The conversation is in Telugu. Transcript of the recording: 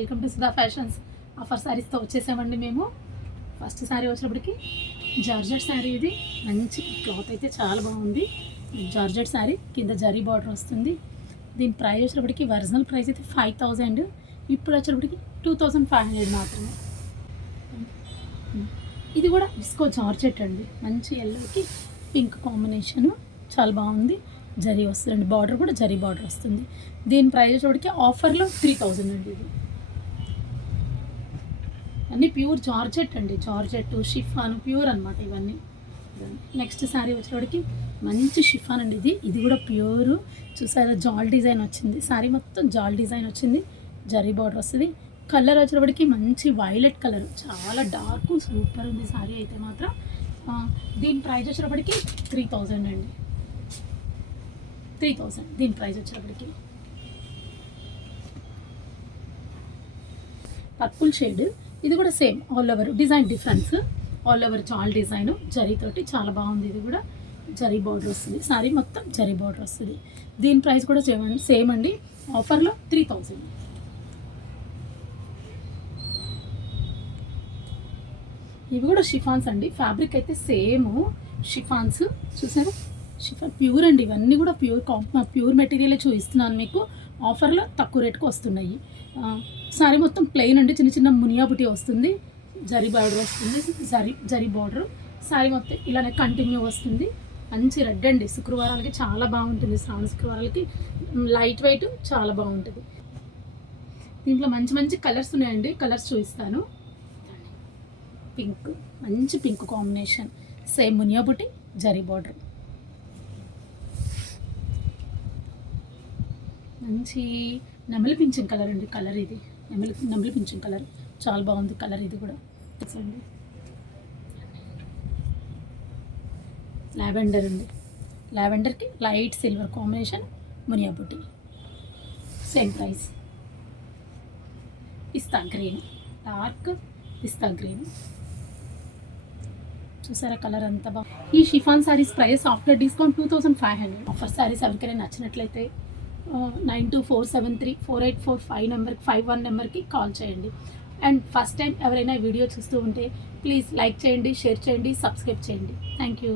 Welcome to Sudha Fashions. Offer శారీస్తో వచ్చేసామండి మేము. ఫస్ట్ శారీ వచ్చినప్పటికి జార్జెట్ శారీ. ఇది మంచి క్లాత్ అయితే చాలా బాగుంది. జార్జెట్ శారీ కింద జరీ బార్డర్ వస్తుంది. దీని ప్రైస్ వచ్చినప్పటికి ఒరిజినల్ ప్రైస్ అయితే 5000, ఇప్పుడు వచ్చేటప్పటికి 2500 మాత్రమే. ఇది కూడా విస్కో జార్జెట్ అండి. మంచి ఎల్లోకి పింక్ కాంబినేషను చాలా బాగుంది. జరీ వస్తుంది, బార్డర్ కూడా జరీ బార్డర్ వస్తుంది. దీని ప్రైస్ వచ్చేటప్పటికి ఆఫర్లో 3000 అండి. ఇది అన్నీ ప్యూర్ జార్జెట్ అండి. జార్జెట్ షిఫాన్ ప్యూర్ అనమాట ఇవన్నీ. నెక్స్ట్ శారీ వచ్చేటప్పటికి మంచి షిఫాన్ అండి. ఇది కూడా ప్యూర్. చూసారా జాల్ డిజైన్ వచ్చింది. శారీ మొత్తం జాల్ డిజైన్ వచ్చింది. జరీ బార్డర్ వస్తుంది. కలర్ వచ్చేటప్పటికి మంచి వైలెట్ కలర్, చాలా డార్క్ సూపర్ ఉంది శారీ అయితే మాత్రం. దీని ప్రైస్ వచ్చేటప్పటికి 3000 అండి. 3000 దీని ప్రైస్ వచ్చేటప్పటికి. Purple shade. ఇది కూడా same all over design difference. All over జాల్ డిజైన్ జరీతోటి చాలా బాగుంది. ఇది కూడా జరీ బార్డర్ వస్తుంది. శారీ మొత్తం జరీ బార్డర్ వస్తుంది. దీని ప్రైస్ కూడా సేమ్ అండి. ఆఫర్లో 3000. ఇవి కూడా షిఫాన్స్ అండి. ఫ్యాబ్రిక్ అయితే సేమ్ షిఫాన్స్. చూసారా షిఫాన్ ప్యూర్ అండి. ఇవన్నీ కూడా ప్యూర్ మెటీరియలే చూపిస్తున్నాను మీకు. ఆఫర్లో తక్కువ రేటుకు వస్తున్నాయి. శారీ మొత్తం ప్లెయిన్ అండి. చిన్న చిన్న మునియా బుటీ వస్తుంది. జరీ బార్డర్ వస్తుంది. జరీ బార్డర్. శారీ మొత్తం ఇలానే కంటిన్యూ వస్తుంది. మంచి రెడ్ అండి. శుక్రవారాలకి చాలా బాగుంటుంది. శ్రావణ శుక్రవారాలకి లైట్ వెయిట్ చాలా బాగుంటుంది. దీంట్లో మంచి మంచి కలర్స్ ఉన్నాయండి. కలర్స్ చూపిస్తాను. పింక్, మంచి పింక్ కాంబినేషన్. సేమ్ మునియా బుటీ జరీ బార్డర్. మంచి నెమలి పింఛన్ కలర్ అండి. కలర్ ఇది నెమలి పింఛన్ కలర్ చాలా బాగుంది కలర్. ఇది కూడా అండి. లావెండర్ అండి. లావెండర్కి లైట్ సిల్వర్ కాంబినేషన్ మునియా బుటీ. Same price. పిస్తా గ్రీన్, డార్క్ పిస్తా గ్రీన్. చూసారా కలర్ అంతా బాగా. ఈ chiffon saris price after discount 2500. Offer saris ఎవరికైనా నచ్చినట్లయితే 9247348485 నెంబర్కి 51 నెంబర్కి కాల్ చేయండి. అండ్ ఫస్ట్ టైం ఎవరైనా వీడియో చూస్తూ ఉంటే ప్లీజ్ లైక్ చేయండి, షేర్ చేయండి, సబ్స్క్రైబ్ చేయండి. Thank you.